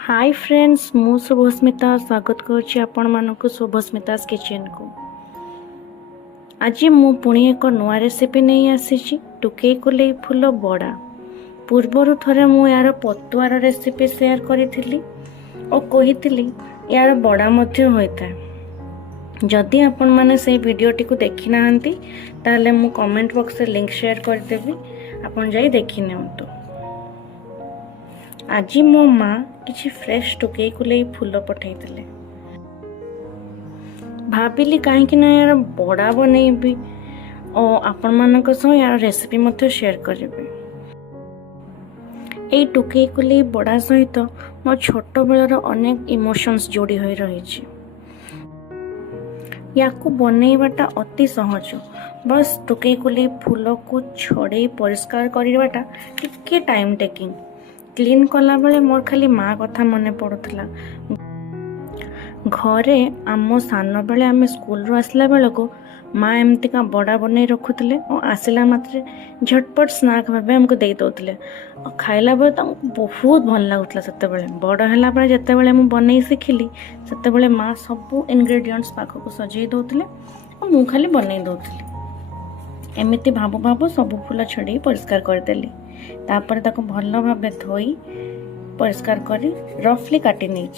Hi friends मु शुभस्मिता स्वागत करुच्ची आपण मानक शुभस्मितास किचन को। आज मु पुणी एक नुआ रेसिपी नहीं आसी टुकई कुलई फूल बड़ा। पूर्वर थरे मु यार पतुआर रेसिपी शेयर करी और कही यार बड़ा मध्य होता है। जदि आपण माने से वीडियोटी को देखी ना ताले मु कमेंट बॉक्स रे लिंक शेयर करदेवी, आपण जाई देखी नियंतु। आज मो माँ किसी फ्रेश टुकई कुलई फूल पठे भाविली कहीं यार बड़ा बनईबी और आपण मानक सह यार रेसिपी मध्य शेयर करेंगे। यही टुकई कुलई बड़ा सहित मो छोट बेलर अनेक इमोशंस जोड़ी हो रही। याकू बनईबाटा अति सहज, बस टुकई कुलई फूल को छड़े परिष्कार करवाटा टिके टाइम टेकिंग। क्लीन कला बेले मोर खाली माँ कथा मन पड़ुला। घरे आम सान बेले आम स्कूल रू आसला बेलू माँ एमतीका बड़ा बनई रखुले और आसला मात्रे झटपट स्नाक भाव आमको दे दौले और खाइला बेले तो बहुत भल लगुला। से बड़ है जिते बड़े मुझे बनई शिखिली से माँ सब इनग्रेडिएंट्स पाखक सजई दौले और मु खाली बनई दौली। एमती भाबू भाबू सब फूल छड़ी परिष्कार करदेली। तापर ताको भल भाव धोई परिष्कार करी रफली काटी नहीं।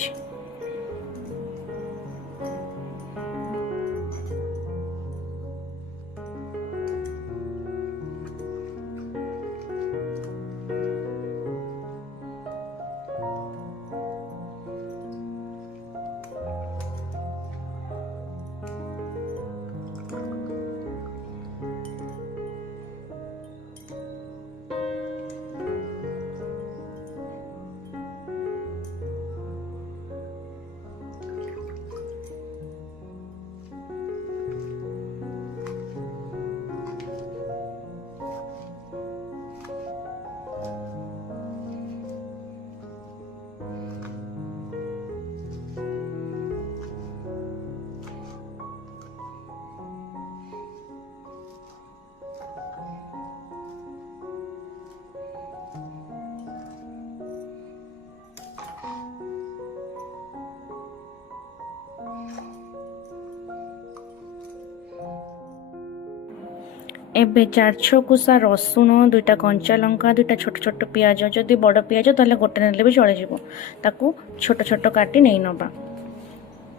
एबे 4-6 कुसा रसुण, 2टा कंचा लंका, 2टा छोट छोट पियाज, जदि बड़ पियाज ताले गोटे नेले भी चले जिवो। ताकू छोट छोट काटी नहीं नबा।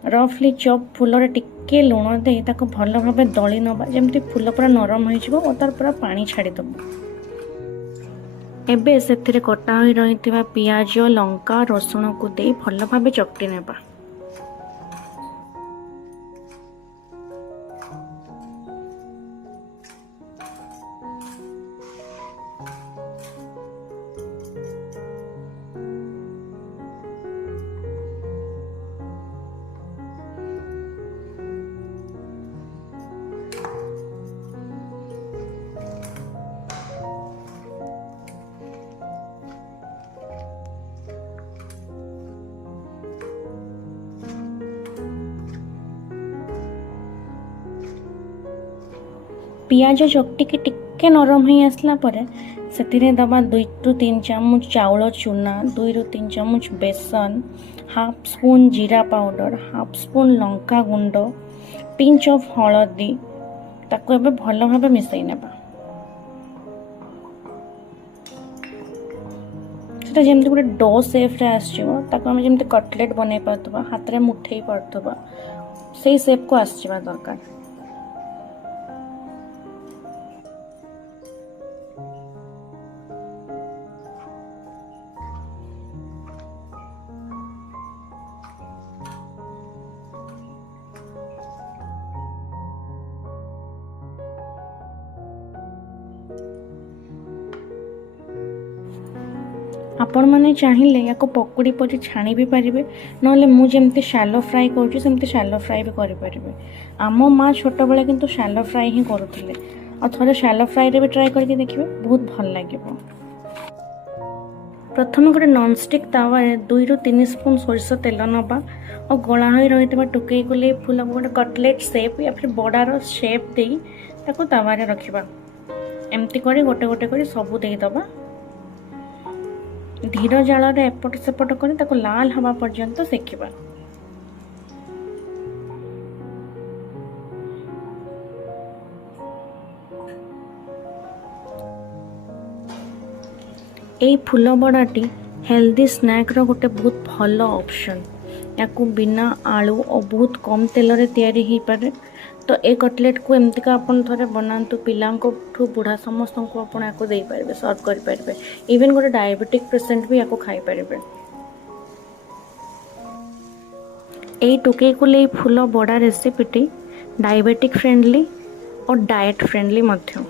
रफली चॉप फूल रे टिके लुण दे ताकू भल भाबे दली नबा जेमती फूल पूरा नरम हो जिवो और तार पूरा पानी छाड़ी दबो। एबे सेथिरे कटा होई रहितबा पियाज, लंका, रसुण को दे भल भाबे चकटी नेबा। पियाज चकटी के टिके नरम हो आसला परे से दबा 2-3 चामच चाउल चूना, 2-3 चामच बेसन, हाफ स्पून जीरा पाउडर, हाफ स्पून लंका गुंड, पिंच ऑफ हलदी ताको एबे भल भाबे मिसई नेबा। सेटा जेमति गोटे डो शेप रे आसीबो ताको हम जेमति कटलेट बनै पारतबा, हाथ रे मुठेई पारतबा, सेही शेप को आसीबा दरकार। आपण मैंने चाहिए या पकोड़ी परी छाणी भी पारे, ना मुझे शालो फ्राई करुँच सेमती शालो फ्राई भी करें। आम माँ छोट बेले किंतु शालो फ्राई ही करुले और थोड़े शालो फ्राई रे भी ट्राई करके देखिए, बहुत भल लगे। प्रथम गोटे नॉनस्टिक तावा 2-3 स्पून सोरिष तेल नबा और गला हो रही टुकई कुलई फूल गोटे कटलेट शेप या फिर बड़ार शेप दे ताको तावारे रखिबा। एमती करी गोटे गोटे करी सबू देदबा। धीर जाल एपट सेपट कर ताको लाल हवा पर्यंत सेकिबा। এই फूल बड़ाटी हेल्दी स्नैक रो गोटे बहुत भल ऑप्शन। या बिना आलू और बहुत कम तेल रे तैयारी हो पारे। तो ए कटलेट को एमतीका अपन थोड़े बनातु पिलांको ठू बुढ़ा समस्त को अपन या दे पारे सर्व कर पारे। इवन गोटे डायबिटिक पेशेंट भी या खाई पारे। এই टोके को ले फूल बड़ा रेसिपीटी डायबिटिक फ्रेंडली और डाएट फ्रेंडली मध्य।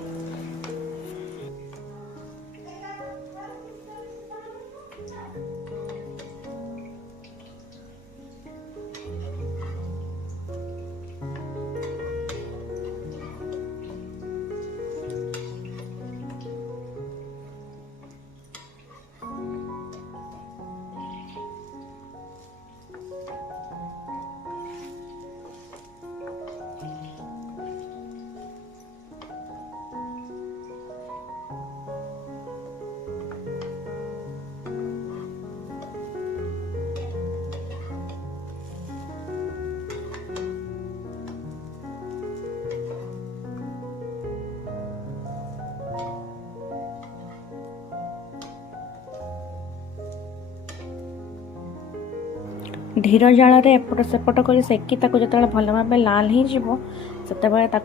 धीर जाल एपट सेपट कर सेकी जो भल भाव लाल हो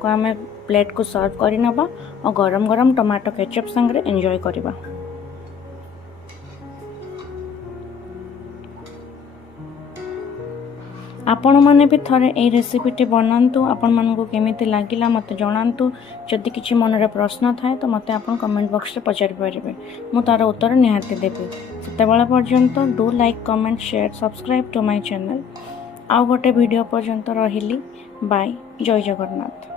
आम प्लेट को सर्व करनवा और गरम गरम टमाटो केचप संगे एंजॉय करवा। आपण मैंने भी थरे ए रेसिपीटी बनातु। आपण मानक केमिति लागिला मते जणातु। जदि किछि मन रे प्रश्न थाए तो मते आपण कमेंट बॉक्स रे पचारि पारिबे। मु तार उत्तर निहाती देबी। सेतेबेला पर्यंत do like comment share subscribe to my channel. आउ गोटे वीडियो पर्यंत रहिली। बाय। जय जगन्नाथ।